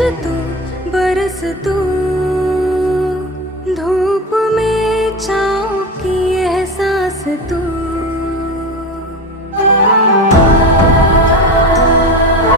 तू बरस तू, धूप में छाँव की एहसास तू।